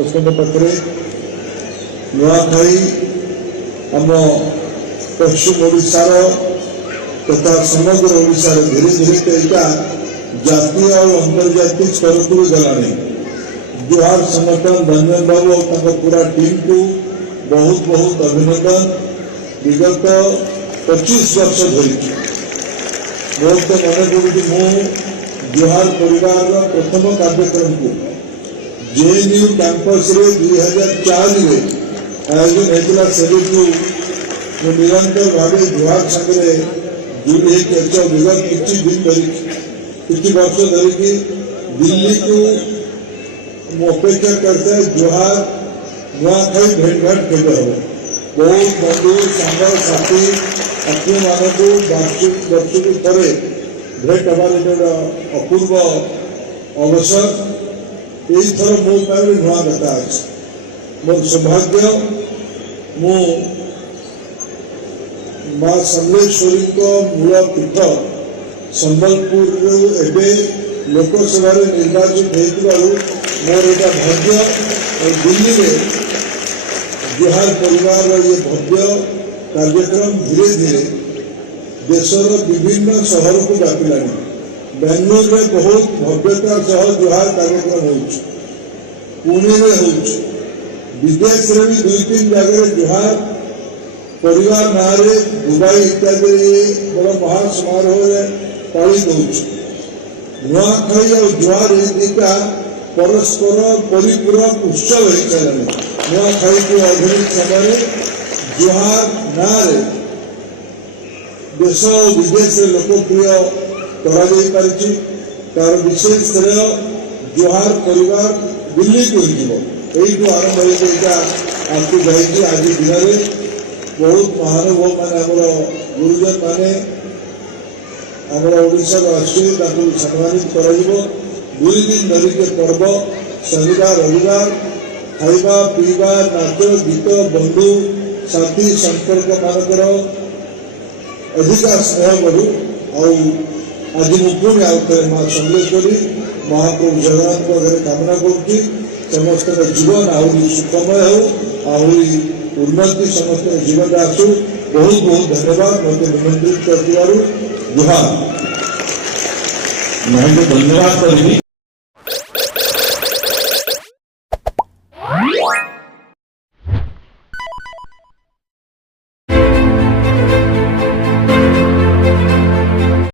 समस्त पाखे नुआखाई आम पश्चिम ओडिशार तथा समग्र ओडिशा धीरे धीरे यहाँ जातीय और अंतर्जातीय स्तर को गलानी। जुहार संगठन रंजन बाबू और पूरा टीम को बहुत बहुत अभिनंदन। विगत 25 वर्ष धरी बहुत तो मन पड़ू मु जुहार परिवार प्रथम कार्यक्रम को जेएनयू कैंपस रे 2004 आयोजन होता से निरंतर भाव जुहार सागर जोड़ी विगत किसी दिन किसी वर्ष धरिकी दिल्ली को अपेक्षा करते हैं। जुहार नुआखाई भेट घाट केवे हम बहुत बंधु सांग साथी आत्मीय मानक वर्ष को थे भेट हमार अपूर्व अवसर। यही थर मो नुआ कथा अच्छे मोर सौभाग्य मु माँ समलेश्वरी मूल पीठ संबलपुर लोकसभा निर्वाचित होर यहाँ भाग्य और दिल्ली में जुहार परिवार ये भव्य कार्यक्रम धीरे धीरे देशर विभिन्न सहर को व्यापिला। बेंगलोर में बहुत भव्यता सह जुहार कार्यक्रम होने विदेश में भी 2-3 जगह जुहार परिवार ना दुबई इत्यादि बड़ा महासमारोह पालित हो। नुआखाई और जुहार दुईटा परस्पर परिपूरक उत्सव हो सारे। नुआखाई को आधुनिक समय जुहार ना देश और विदेश में लोकप्रिय तार विशेष श्रेय जुहार परिवार दिल्ली को यू आरंभ होता आपको जाइए। आज दिन में बहुत महानुभव मैंने गुरुजन मैंने ओडिशार राष्ट्रीय सम्मानित कर 2 दिन धरिके पर्व शनिवार रविवार खाइबा पीवा नाच गीत बंधु साथी संपर्क मानकर अधिका स्नेह करू। आज मुझे आउे माँ समलेश्वरी महाप्रभु जगन्नाथ घरे कामना करुच्ची समस्त जीवन आहरी सुखमय हो आहरी उन्नति समस्त जीवन आसू। बहुत बहुत धन्यवाद मत निमंत्रित कर जुहार। धन्यवाद।